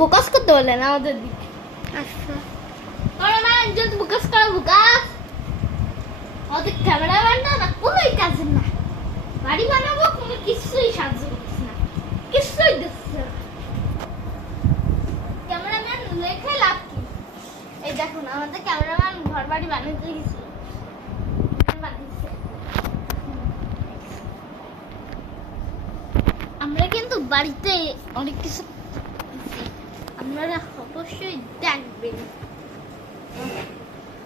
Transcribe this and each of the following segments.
Bogus করতে বলেন আমাদের দিকে। আচ্ছা ক্যামেরাম্যান যদি বোকাস করে বোকাস, আমাদের ক্যামেরাম্যানটা না কোনোই কাজের না। বাড়ি বানাবো কোনো কিছুই সাহায্য করছে না, কিছুই দিচ্ছে না। ক্যামেরাম্যান লেখে লাভ কি? এই দেখুন আমাদের ক্যামেরাম্যান ঘর বাড়ি বানাতে গেছে, বানিয়েছে। আমরা কিন্তু বাড়িতে অনেক কিছু আপনারা অবশ্যই দেখবেন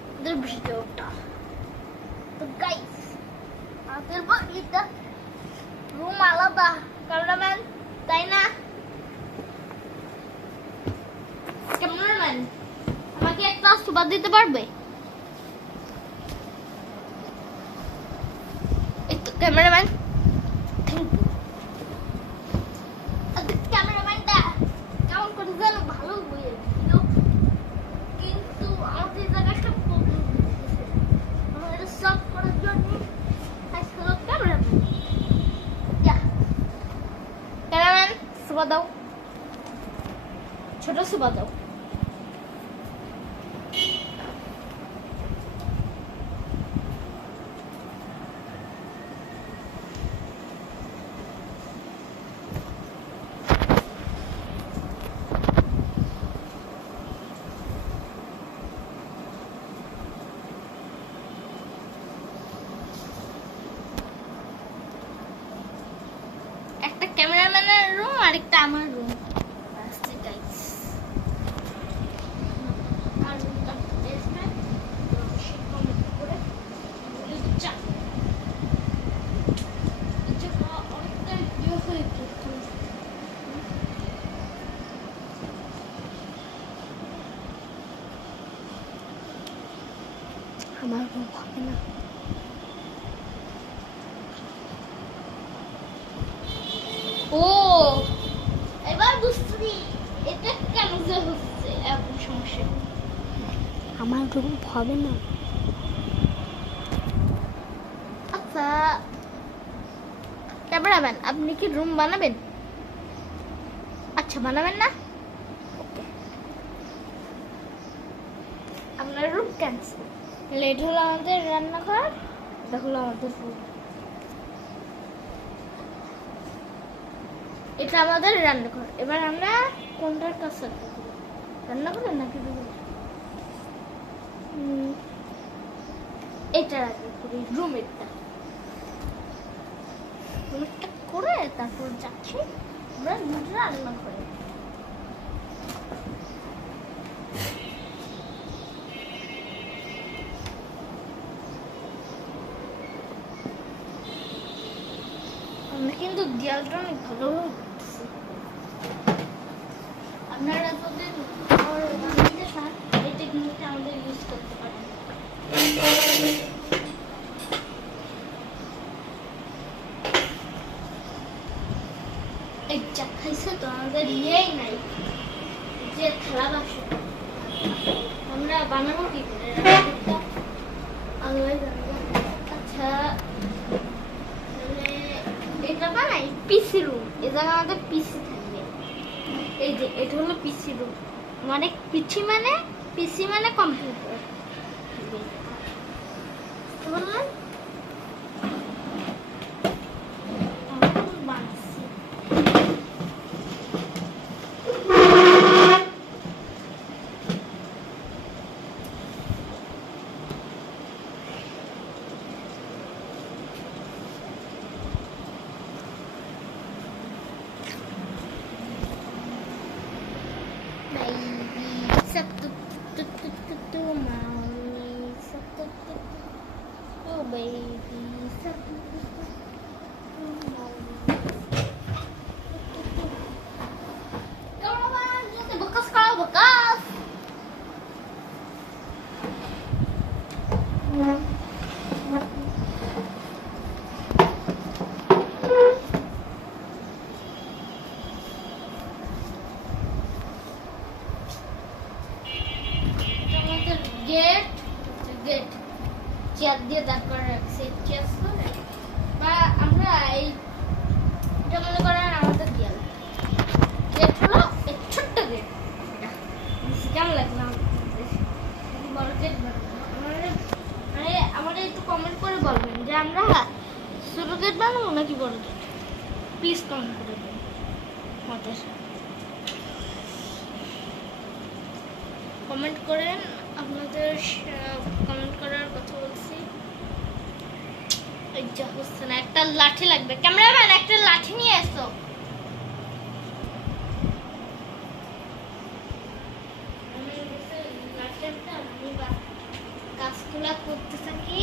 আমাদের ভিডিওটা। তো গাইস আমাদের বাড়িটা রুম আলাদা, ক্যামেরাম্যান তাই না? ক্যামেরাম্যান আমাকে একটা সুপার দিতে পারবে? এই তো ক্যামেরাম্যান, থ্যাংক ইউ। ক্যামেরাম্যানটা কেমন করে যেন ভালো হয়ে দিল, কিন্তু আমাদের জায়গাটা প্রবলেম হচ্ছে। আমাদের সলভ করার জন্য আসলে ক্যামেরাম্যান, ক্যামেরাম্যান সুপার দাও, ছোট সুপার দাও। একটা ক্যামেরাম্যানের রুম আর একটা আমার রুম। আচ্ছা গাইস আর রুমটা বেসমেন্ট, অবশ্যই কমেন্ট করে বলে দিচ্ছি। এটা অনেকটা ইয়ে হয়ে গেছে। আমার রুম হবে না। ও এবার বুঝছি এটা কেন যে হচ্ছে এত সমস্যা। আমার রুম হবে না। আচ্ছা ক্যামেরাম্যান আপনি কি রুম বানাবেন? আচ্ছা বানাবেন না, ওকে আপনার রুম ক্যান্সেল। লেট হলো আমাদের রান্নাঘর, এটা হলো আমাদের রুম। এটা আমাদের রান্নাঘর। এবার আমরা কোনটার কাছে থাকবো, রান্নাঘরে নাকি রুমে? এটা আগে করি, রুমেরটা করে তারপর যাচ্ছি আমরা রান্না করে। আমরা কিন্তু দেয়ালটা অনেক ভালোভাবে করতেছি। আপনারা যদি বানাইতে চান এই টেকনিকটা আমাদের ইউজ করতে পারেন। এই চা খাইছে তো আমাদের ইয়েই নাই, যে থালা বাসন আমরা বানাবো কি করে রান্নাটা আল্লাহ জানে। আচ্ছা এটা বানাই পিসি রুম, এই জায়গায় আমাদের পিসি থাকবে। এই যে এটা হলো পিসি রুম, মানে পিসি মানে কম্পিউটার বললাম। বানাচ্ছি গেট গেট চেয়ার দিয়ে দাঁড় করে রাখছি, চেয়ার করে বা আমরা এই এটা মনে করেন আমাদের দেয়াল। গেট হলো এই ছোট্ট গেট, কেমন লাগলো বড় গেট বানাবো? আমাদের একটু কমেন্ট করে বলবেন যে আমরা ছোট গেট বানাবো নাকি বড় গেট, প্লিজ কমেন্ট করে দেবেন আমাদের। কমেন্ট করেন, আপনাদের কমেন্ট করার কথা বলছি। এই যা হচ্ছে না, একটা লাঠি লাগবে। ক্যামেরাম্যান একটা লাঠি নিয়ে এসো। কাজগুলা করতে থাকি।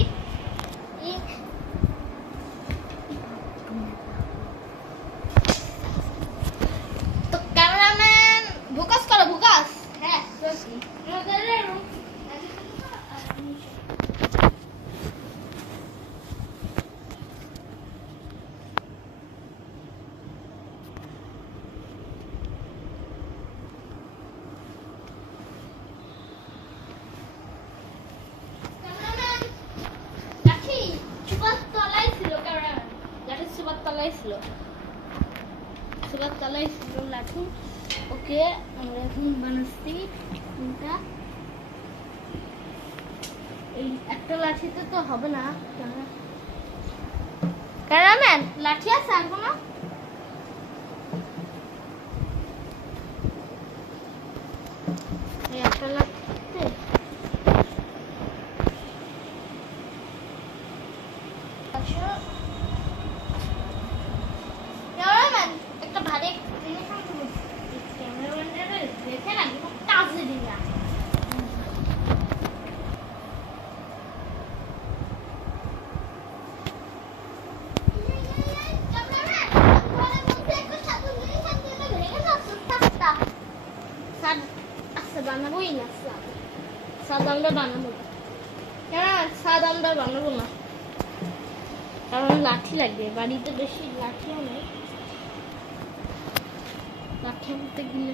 তো ক্যামেরাম্যান ফোকাস করো, ফোকাস। হ্যাঁ লাঠি সুপার তলায় ছিল, ক্যামেরাম্যান লাঠি সুপার তলায় ছিল, সুপার তলায় ছিল লাঠি। ওকে আমরা এখন বানাচ্ছি কোনটা। এই একটা লাঠিতে তো হবে না। ক্যামেরাম্যান লাঠি আছে আর কোনো? এই একটা লাঠিতে ক্যামেরাম্যান একটা ভারী জিনিস আমি বলছি, ক্যামেরাম্যানটা দেখে না খুব কাজে দিই না। বানাবোই না সাদ, আমরা বানাবো না। কেন সাদ আমরা বানাবো না, কারণ লাঠি লাগবে, বাড়িতে বেশি লাঠিও নেই। লাঠি আনতে গেলে